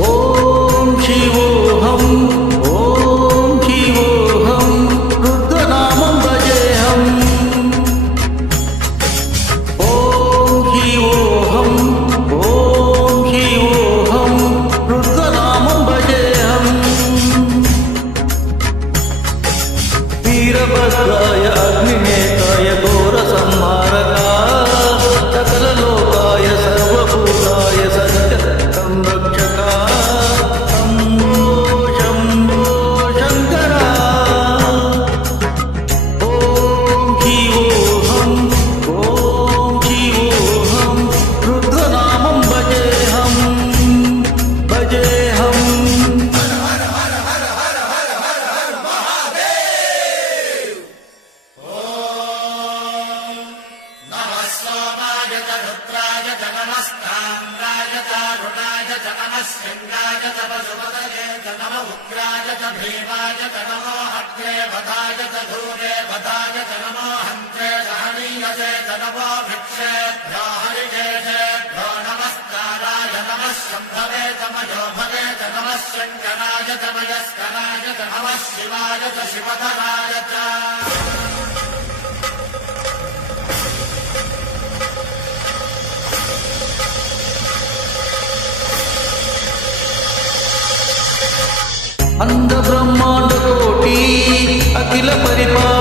ఓం శివోహం ఓం శివోహం రుద్రనామం భజేహం ఓం శివోహం ఓం శివోహం రుద్రనామం భజేహం వీరభద్రాయ అగ్నినేత్రాయ ఘోర సంహారకా సకల లోకాయ సర్వభూతాయ సత్య సంరక్షకా శంభో శంభో శంకరా ఓం శివోహం ఓం శివోహం రుద్రనామం భజేహం భజేహం శృంగాయ తపసుపతయే నమ ఉగ్రాయ భీమాయ నమో అగ్రే వదాయ ధూరే వదాయ నమో హంత్రే సహనీయజే నమో భిక్షే హరిజే నమస్కారాయ నమ శంభవే తమయో భవే నమ శంకరాయ తమయస్కరాయ నమ శివాయ శివధరాయ అండ బ్రహ్మాండ కోటి అఖిల పరిపాల